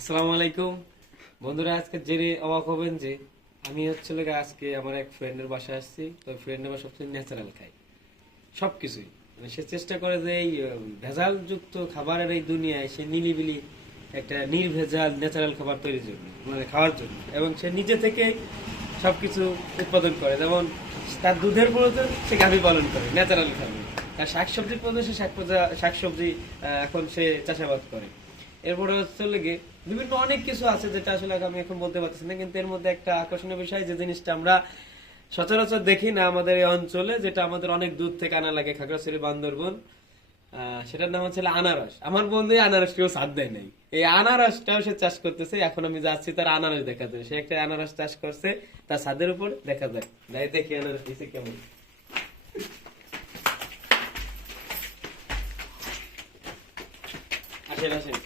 আসসালামু আলাইকুম। বন্ধুরা, আজকে জেনে অবাক হবেন যে আমি হচ্ছে লোক আজকে আমার এক ফ্রেন্ডের বাসায় আসছি। তো ফ্রেন্ডের বাসা সবচেয়ে ন্যাচারাল খাই। সবকিছুই। মানে সে চেষ্টা করে যে এই ভেজালযুক্ত খাবারের এই দুনিয়ায় সে নিলিবিলি একটা নির্ভেজাল ন্যাচারাল খাবার তৈরির জন্য মানে খাওয়ার জন্য। এবং সে নিজে থেকে সবকিছু উৎপাদন করে। যেমন তার দুধের প্রয়োজন, সে গাভী পালন করে ন্যাচারাল খাবে তার শাকসবজির প্রয়োজন, সে শাক শাকসবজি এখন সে চাষাবাদ করে। এরপরে হচ্ছে লেগে বিভিন্ন অনেক কিছু আছে যেটা আসলে আমি এখন বলতে পারতেছি না, কিন্তু এর মধ্যে একটা আকর্ষণীয় বিষয় যে জিনিসটা আমরা সচরাচর দেখি না আমাদের এই অঞ্চলে, যেটা আমাদের অনেক দূর থেকে আনা লাগে, খাগড়াছড়ি, বান্দরবন সেটার নাম হচ্ছে আনারস। আমার বন্ধু আনারস কেউ সাথ দেয় নাই। এই আনারসটাও সে চাষ করতেছে, এখন আমি যাচ্ছি তার আনারস দেখা যায়। সে একটা আনারস চাষ করছে, তার ছাদের উপর দেখা যায়। যাই দেখি আনারস দিছে কেমন। আসেন আসেন।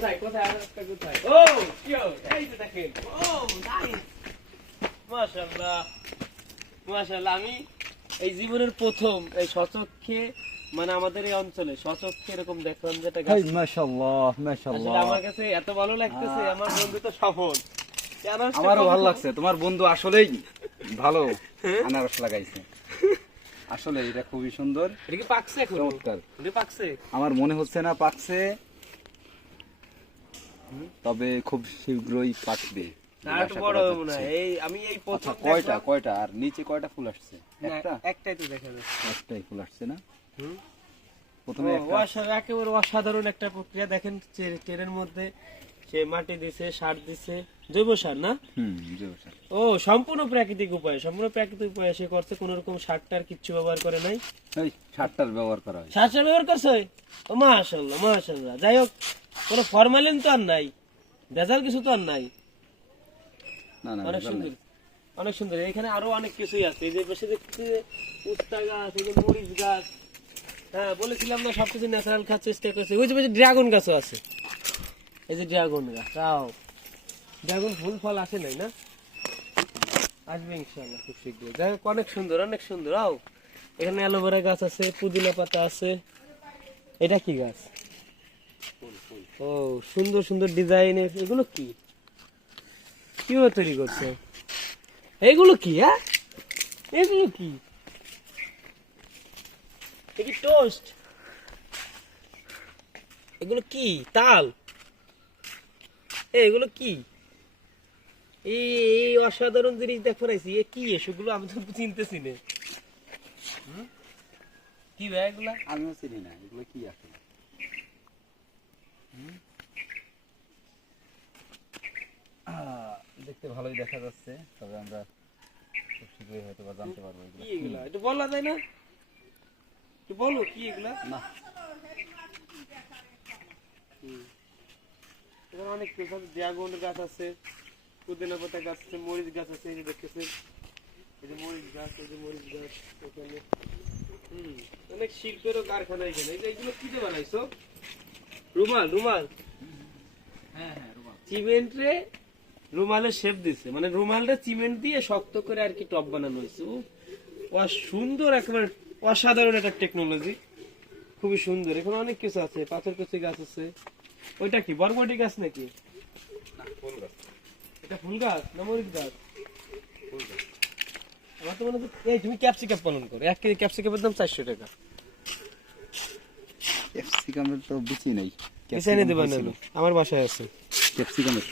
কোথায় কোথায় আনারসটা কোথায়? ও কি এই যে দেখেন। ও নাইস মাশাআল্লাহ। মাশাআল্লাহ আমি এই জীবনের প্রথম এই সচক্ষে মানে আমাদের এই অঞ্চলে সচক্ষে এরকম দেখলাম যেটা গাছ। মাশাআল্লাহ মাশাআল্লাহ। আমার কাছে এত ভালো লাগতেছে আমার বন্ধু তো সফল। আমারও ভালো লাগছে তোমার বন্ধু আসলেই ভালো আনারস লাগাইছে। আসলে এটা খুবই সুন্দর এটা কি পাকছে এখন? চমৎকার। এটা পাকছে? আমার মনে হচ্ছে না পাকছে তবে খুব শীঘ্রই পাকবে আর একটু আশা বড় করা হবে না যাচ্ছে। এই আমি এই আচ্ছা প্রথম কয়টা কয়টা? আর নিচে কয়টা ফুল আসছে? একটা? একটাই তো দেখা যাচ্ছে। একটাই ফুল আসছে না? প্রথমে একেবারে অসাধারণ একটা প্রক্রিয়া। দেখেন ট্রে- ট্রেনের মধ্যে সে মাটি দিছে সার দিছে। জৈব সার না? জৈব সার। ও সম্পূর্ণ প্রাকৃতিক উপায়। সম্পূর্ণ প্রাকৃতিক উপায়ে সে করছে। কোন রকম সার টার কিচ্ছু ব্যবহার করে নাই। এই সারটার ব্যবহার করা হয়। সার সার ব্যবহার করছে? ও মাশাল্লাহ মাশাল্লাহ যাই হোক কোনো ফরমালিন তো আর নাই। ভেজাল কিছু তো আর নাই। না না অনেক সুন্দর। অনেক সুন্দর। এখানে আরও অনেক কিছুই আছে। এই যে পাশে দেখছি উস্তা গাছ এই যে মরিচ গাছ। হ্যাঁ বলেছিলাম না সবকিছু ন্যাচারাল খাওয়ার চেষ্টা করছে। ওই যে পাশে ড্রাগন গাছও আছে। এই যে ড্রাগন গাছ তাও ড্রাগন ফুল ফল আসে নাই না? আসবে ইনশাল্লাহ খুব শীঘ্রই। যাই হোক, অনেক সুন্দর অনেক সুন্দর। আও এখানে অ্যালোভেরা গাছ আছে পুদিনা পাতা আছে। এটা কি গাছ? ও, সুন্দর সুন্দর ডিজাইনের এগুলো কি? কীভাবে তৈরি করছে? এগুলো কি হ্যাঁ? এগুলো কি? এ কি টোস্ট এগুলো কি? তাল? এগুলো কি? এই এই অসাধারণ জিনিস দেখ ফেরাইছি এ কি? এসবগুলো আমি তো চিনতেছি না? কি ভাই এগুলা? আমিও চিনি না, এগুলো কি আসলে? দেখতে ভালোই দেখা যাচ্ছে তবে আমরা খুব শীঘ্রই হয়তো বা জানতে পারব এগুলো। কি এগুলা? একটু বলা যায় না? একটু বলো কি এগুলা? না। এখানে অনেক কিছু আছে ড্রাগন গাছ আছে পুদিনা পাতা গাছ আছে মরিচ গাছ আছে এই যে দেখতেছেন। এই যে মরিচ গাছ এই যে মরিচ গাছ এখানে। হুম অনেক শিল্পেরও কারখানা এখানে। এই যে এগুলো কি দিয়ে বানাইছো? রুমাল রুমাল। হ্যাঁ হ্যাঁ রুমা সিমেন্ট রে রুমালের শেপ দিছে। মানে রুমালটা সিমেন্ট দিয়ে শক্ত করে আর কি টপ বানানো হয়েছে। সুন্দর একেবারে অসাধারণ একটা টেকনোলজি খুবই সুন্দর। এখানে অনেক কিছু আছে। পাথর কুচি গাছ আছে। ওইটা কি বরবটি গাছ নাকি? এটা ফুল গাছ না মরিচ গাছ? আমার তো মনে হচ্ছে এই তুমি ক্যাপসিকাম পালন করো। এক কেজি ক্যাপসিকামের দাম চারশো টাকা। ক্যাপসিকামের তো বিচি নাই। এসে নিতে দেবেন আমার বাসায় আছে। ক্যাপসিকামের?